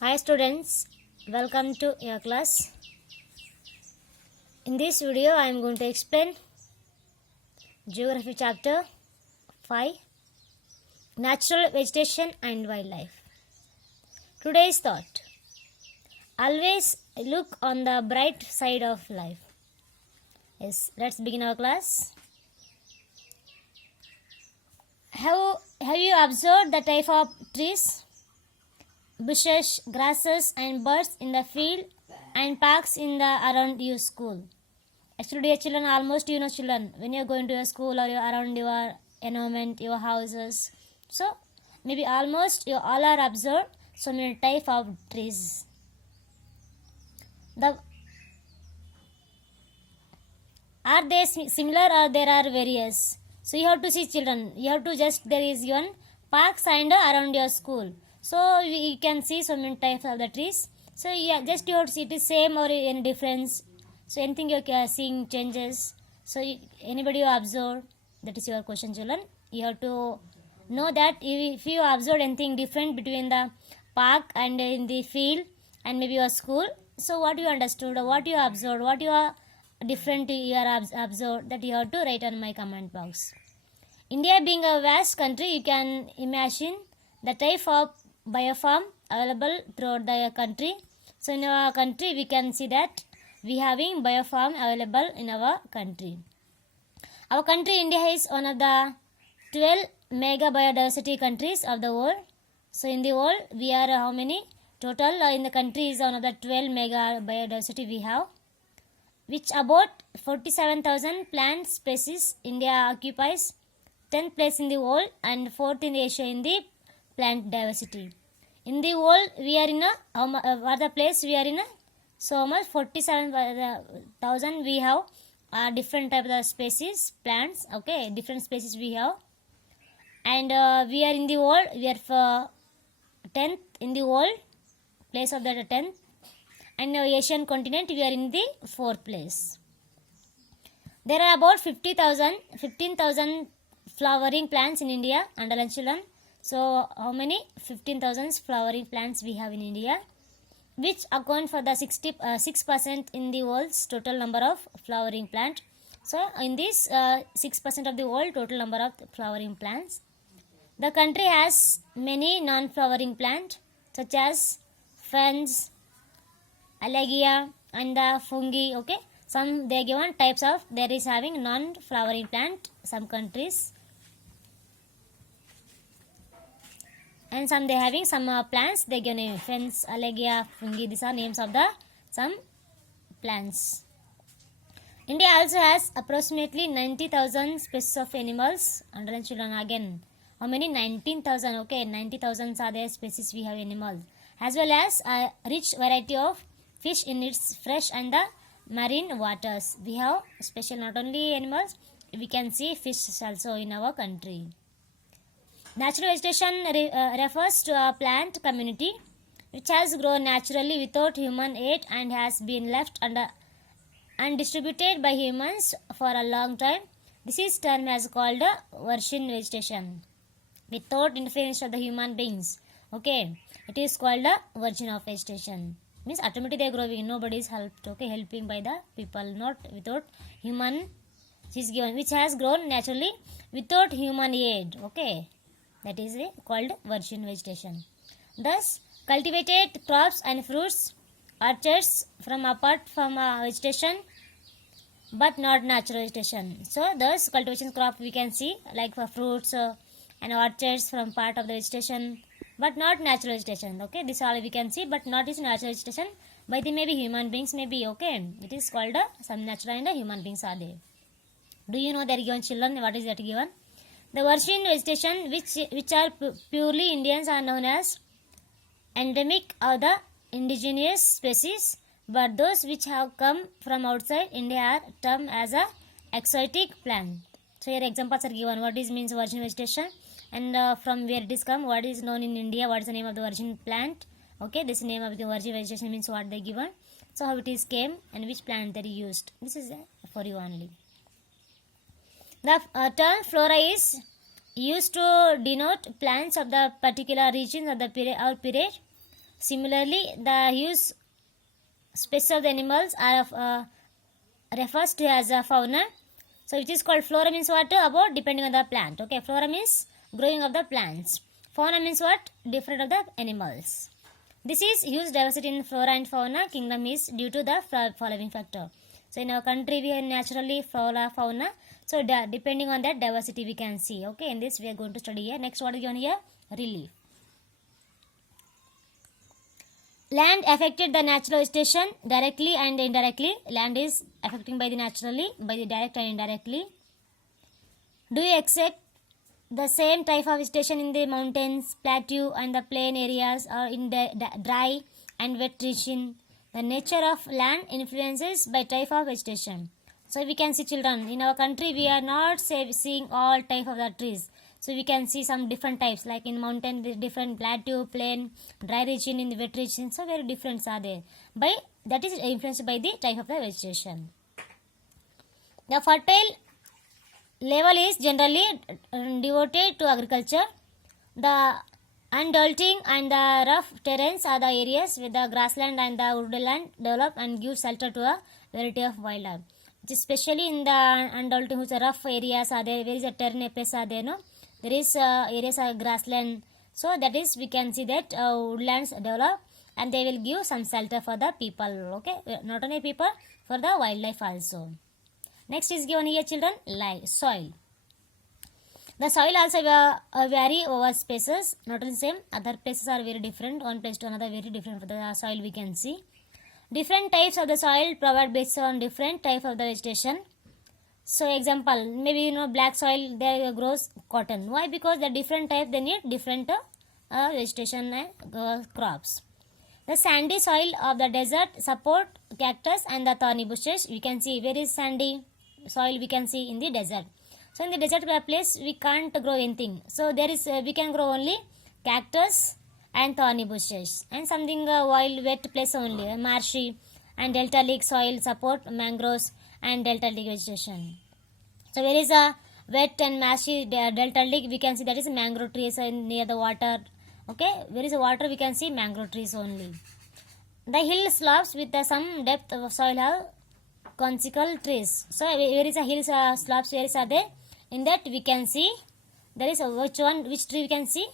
Hi students, welcome to your class. In this video I am going to explain Geography chapter 5, Natural Vegetation and Wildlife. Today's thought: always look on the bright side of life. Yes, let's begin our class. Have you observed the type of trees, bushes, grasses and birds in the field and parks in the around your school? Actually, dear children, almost you know children, when you are going to your school or you are around your environment, your houses, so maybe almost you all are observed so many type of trees. Are they similar or there are various? So you have to see children, you have to just there is one parks and around your school. So you can see so many types of the trees. So yeah, just you have to see it is same or any difference. So anything you are seeing changes. So anybody you observe, that is your question children. You have to know that if you observe anything different between the park and in the field and maybe your school. So what you understood, what you observed, what you are different you are observed, that you have to write on my comment box. India being a vast country, you can imagine the type of biofarm available throughout the country. So in our country we can see that we having biofarm available in our country. Our country India is one of the 12 mega biodiversity countries of the world. So in the world we are how many? Total in the country is one of the 12 mega biodiversity we have, which about 47,000 plant species. India occupies 10th place in the world and 4th in Asia in the plant diversity. In the world we are in a what the place we are in a, so much 47,000 we have different type of species plants, okay, different species we have, and we are in the world we are for 10th in the world, place of the 10th, and Asian continent we are in the 4th place. There are about 15,000 flowering plants in India, underline children. So how many? 15,000 flowering plants we have in India, which account for the 6% in the world's total number of flowering plant. So in this 6% of the world total number of flowering plants, the country has many non-flowering plants such as ferns, allegia and the fungi, okay. Some they given types of there is having non-flowering plant some countries, and some they having some plants they given ferns, allegia, fungi. These are names of the some plants. India also has approximately 90,000 species of animals. Underline children again. How many? 19,000. Okay, 90,000 are the species we have animals, as well as a rich variety of fish in its fresh and the marine waters. We have special not only animals, we can see fish also in our country. Natural vegetation refers to a plant community which has grown naturally without human aid and has been left undistributed by humans for a long time. This is termed as called virgin vegetation, without interference of the human beings. Okay, it is called a virgin of vegetation. Means automatically they are growing, nobody is helped, okay, helping by the people, not without human is given, which has grown naturally without human aid, okay, that is called virgin vegetation. Thus cultivated crops and fruits, orchards from apart from vegetation but not natural vegetation. So thus cultivation crop we can see like for fruits and orchards from part of the vegetation but not natural vegetation, okay, this all we can see but not is natural vegetation by the maybe human beings maybe, okay, it is called some natural and human beings are there. Do you know that given children what is that given? The virgin vegetation which are purely Indians are known as endemic of the indigenous species, but those which have come from outside India are termed as a exotic plant. So here examples are given what is means virgin vegetation and from where it is come, what is known in India, what is the name of the virgin plant, okay, this name of the virgin vegetation means what they given, so how it is came and which plant they used. This is for you only. The term flora is used to denote plants of the particular region of the period Similarly, the huge species of the animals are refers to as a fauna. So which is called flora means what? About depending on the plant. Okay, flora means growing of the plants. Fauna means what? Different of the animals. This is huge diversity in flora and fauna kingdom is due to the following factor. So in our country we have naturally flora, fauna. So depending on that diversity we can see. Okay, in this we are going to study here. Next what is given here? Relief. Land affected the natural vegetation directly and indirectly. Land is affecting by the naturally, by the direct and indirectly. Do you accept the same type of vegetation in the mountains, plateau and the plain areas or in the dry and wet region? The nature of land influences by type of vegetation. So we can see children, in our country we are not seeing all type of the trees. So we can see some different types, like in mountain different plateau, plain, dry region, in the wet region. So very different are there. By that is influenced by the type of the vegetation. The fertile level is generally devoted to agriculture. The undulating and the rough terrains are the areas with the grassland and the woodland develop and give shelter to a variety of wildlife. Especially in the undulating, which are rough areas are there, where is a terrain place are there, no? There is areas of grassland. So that is we can see that woodlands develop and they will give some shelter for the people. Okay, not only people, for the wildlife also. Next is given here children, soil. The soil also vary over spaces, not only same, other places are very different, one place to another very different for the soil we can see. Different types of the soil provide based on different type of the vegetation. So example, maybe you know black soil there grows cotton. Why? Because the different type they need different vegetation and crops. The sandy soil of the desert support cactus and the thorny bushes. We can see very sandy soil we can see in the desert. So in the desert place we can't grow anything. So there is we can grow only cactus and thorny bushes and something wild wet place only, marshy and delta lake soil support mangroves and delta lake vegetation. So where is a wet and marshy delta lake, we can see that is mangrove trees near the water. Okay, where is the water we can see mangrove trees only. The hill slopes with some depth of soil have conical trees. So where is a hill slopes, where is are there? In that we can see there is which tree we can see?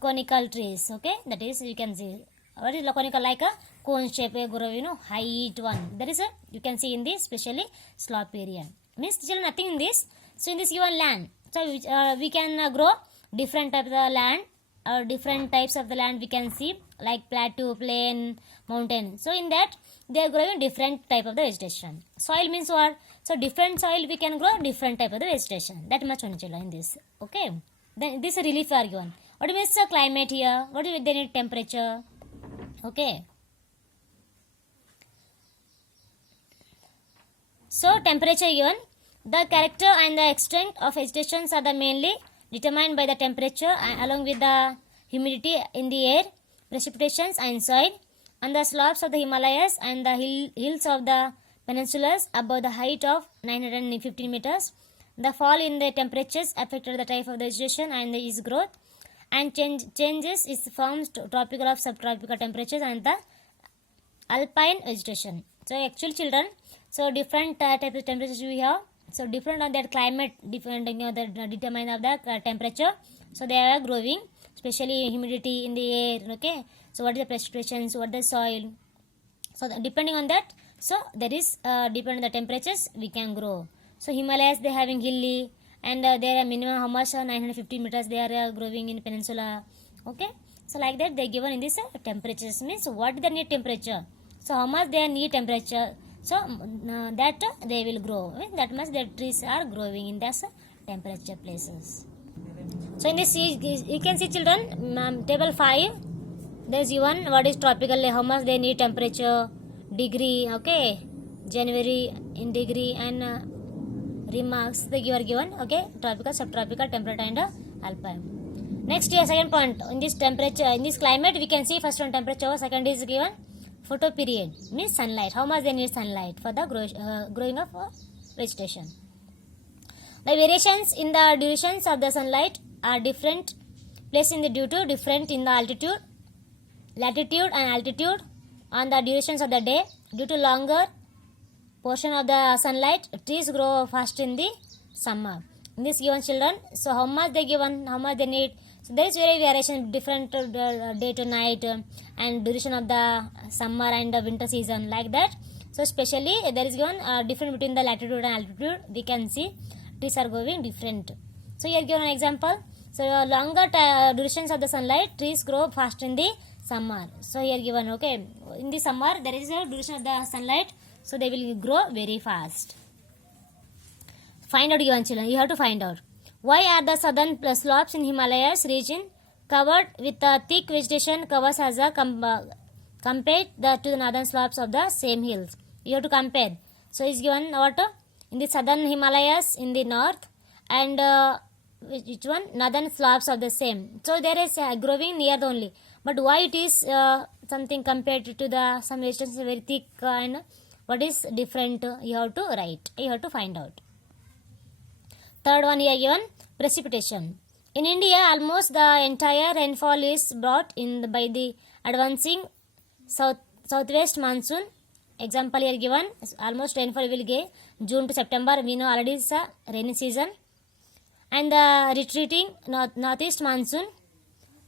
Conical trees. Okay, that is you can see. What is conical? Like a cone shape, grow, you know, height one. There is a you can see in this especially slope area. Means still nothing in this. So in this given land, so we can grow different types of the land or different types of the land we can see, like plateau, plain, mountain. So in that they are growing different type of the vegetation. Soil means what? So different soil we can grow different type of the vegetation. That much only children in this. Okay. Then this relief are given. What means the climate here? What do they need temperature? Okay. So temperature given. The character and the extent of vegetations are the mainly determined by the temperature along with the humidity in the air, precipitations and soil. On the slopes of the Himalayas and the hills of the peninsulas above the height of 915 meters, the fall in the temperatures affected the type of the vegetation and its growth, and changes its forms to tropical of subtropical temperatures and the alpine vegetation. So actual children, so different types of temperatures we have. So different on that climate, depending on the determine of the temperature. So they are growing, especially humidity in the air. Okay. So what is the precipitations? What the soil? So depending on that, so there is depending on the temperatures we can grow. So Himalayas they having hilly and there are minimum how much 950 meters they are growing in peninsula. Okay. So like that they given in this temperatures means what is the need temperature. So how much they need temperature. So that they will grow. That much the trees are growing in this temperature places. So in this you can see children table 5 there is given what is tropical, how much they need temperature, degree, okay, January in degree and remarks they are given, okay, tropical, subtropical, temperate and alpine. Next here second point, in this temperature, in this climate we can see first one temperature, second is given photo period means sunlight, how much they need sunlight for the growing of vegetation. The variations in the durations of the sunlight are different placed in the due to different in the altitude, latitude and altitude on the durations of the day. Due to longer portion of the sunlight, trees grow fast in the summer. In this given children, so how much they given, how much they need. So there is very variation, different day to night and duration of the summer and the winter season, like that. So especially there is given difference between the latitude and altitude. We can see trees are going different. So here given an example. So longer durations of the sunlight, trees grow fast in the summer. So here given, okay, in the summer there is a duration of the sunlight, so they will grow very fast. Find out, given children, you have to find out why are the southern slopes in Himalayas region covered with a thick vegetation covers as a compared to the northern slopes of the same hills. You have to compare. So is given what in the southern Himalayas in the north and which one northern slopes of the same. So there is growing near the only, but why it is something compared to the some vegetation is very thick and what is different, you have to write, you have to find out. Third one here given, precipitation. In India, almost the entire rainfall is brought in by the advancing southwest monsoon. Example here given, almost rainfall will get June to September. We know already is a rainy season. And the retreating northeast monsoon.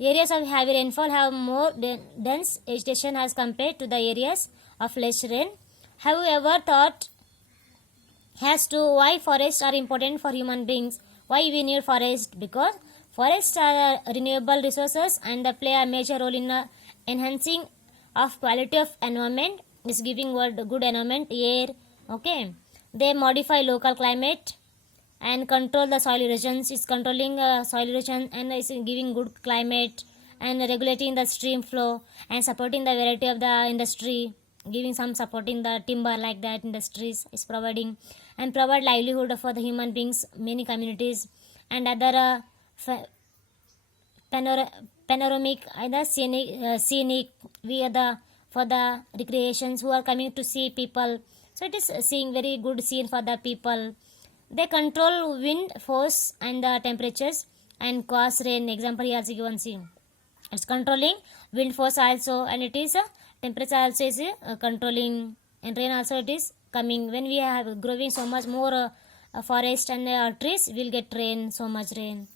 Areas of heavy rainfall have more dense vegetation as compared to the areas of less rain. However, thought has to why forests are important for human beings. Why we need forests? Because forests are renewable resources and they play a major role in enhancing of quality of environment. Is giving good environment, air. Okay, they modify local climate and control the soil erosions. Is controlling soil erosion and is giving good climate and regulating the stream flow and supporting the variety of the industry, giving some supporting the timber, like that industries is providing and provide livelihood for the human beings, many communities and other panoramic either scenic we are the for the recreations who are coming to see people. So it is seeing very good scene for the people. They control wind force and the temperatures and cause rain. Example here also given, see it's controlling wind force also, and it is temperature also is controlling, and rain also it is coming. When we have growing so much more forest and trees, we'll get rain, so much rain.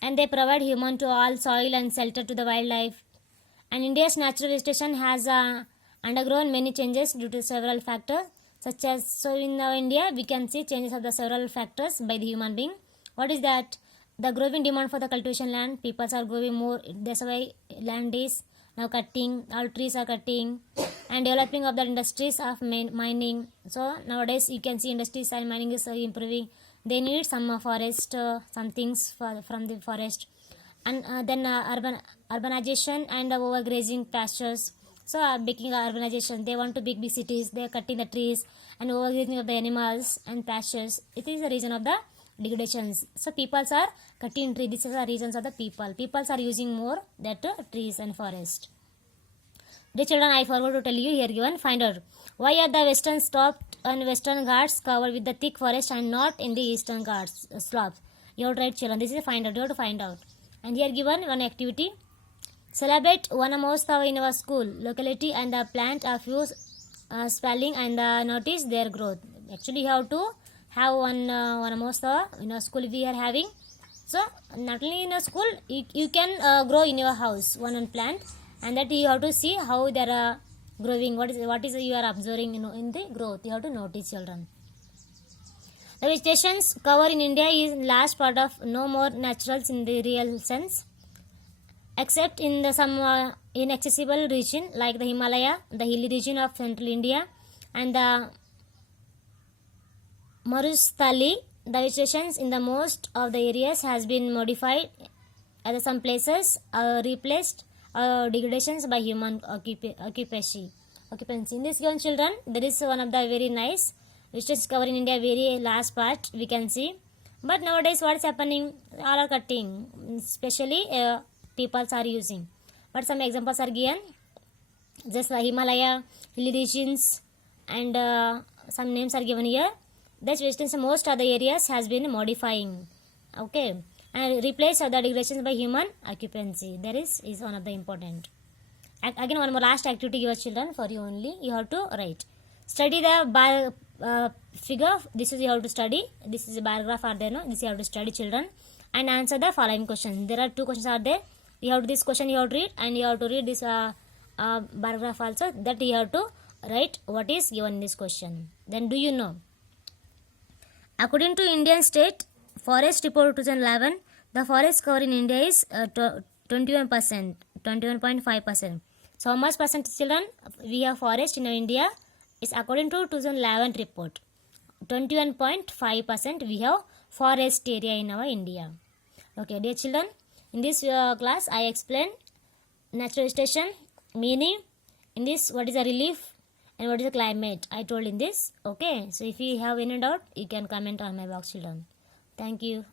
And they provide human to all soil and shelter to the wildlife. And India's natural vegetation has undergone many changes due to several factors, such as, so in India we can see changes of the several factors by the human being. What is that? The growing demand for the cultivation land, people are growing more, that's why land is now cutting, all trees are cutting, and developing of the industries of mining. So nowadays you can see industries and mining is improving. They need some forest, some things from the forest. And then urbanization and overgrazing pastures. So making urbanization, they want to big cities, they are cutting the trees and overgrazing of the animals and pastures. It is the reason of the degradations. So people are cutting trees. This is the reasons of the people. People are using more that trees and forest. Dear children, I forgot to tell you here given, find out why are the western slopes and western ghats covered with the thick forest and not in the eastern ghats slopes. You have to write, children. This is a find out. You have to find out. And here given one activity. Celebrate one Mahotsav in our school locality and plant a few spelling and notice their growth. Actually, you have to have one Mahotsav in a school we are having. So not only in a school, you can grow in your house one plant, and that you have to see how they are growing. What is you are observing in the growth. You have to notice, children. The vegetations cover in India is large part of no more naturals in the real sense, except in the some inaccessible region like the Himalaya, the hilly region of central India, and the Marustali. The vegetations in the most of the areas has been modified, at some places replaced degradations by human occupancy. In this given, children, there is one of the very nice which is covered in India, very last part we can see. But nowadays what is happening? All are cutting, especially people are using. But some examples are given, just the Himalaya, hilly regions, and some names are given here. That's vegetation most other areas has been modifying. Okay, and replace the degradations by human occupancy. That is one of the important. Again, one more last activity, your children, for you only. You have to write. Study the figure. This is you have to study. This is a bar graph are there, no? This you have to study, children, and answer the following questions. There are 2 questions are there. You have this question you have to read, and you have to read this bar graph also. That you have to write what is given in this question. Then, do you know? According to Indian State Forest Report 2011, the forest cover in India is 21%, 21.5%. So, how much percent, children, we have forest in India? Is according to 2011 report. 21.5% we have forest area in our India. Okay, dear children, in this class I explained natural vegetation, meaning, in this what is a relief and what is the climate I told in this. Okay, so if you have any doubt, you can comment on my box, children. Thank you.